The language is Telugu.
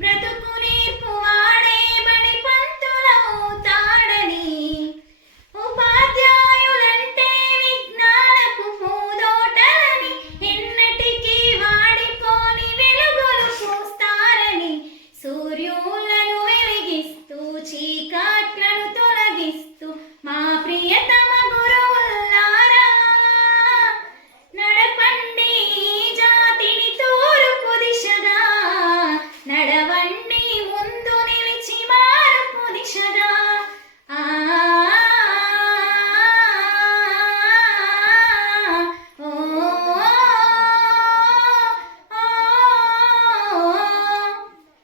బ్రతుకు నేర్పు వాడే బడి పంతులవుతాడని. ఉపాధ్యాయులంటే విజ్ఞానపు పూదోటలని, ఎన్నటికీ వాడిపోని వెలుగులు పూస్తారని. సూర్యులను వెలిగిస్తూ చీకట్లను తొలగిస్తూ మా ప్రియతమ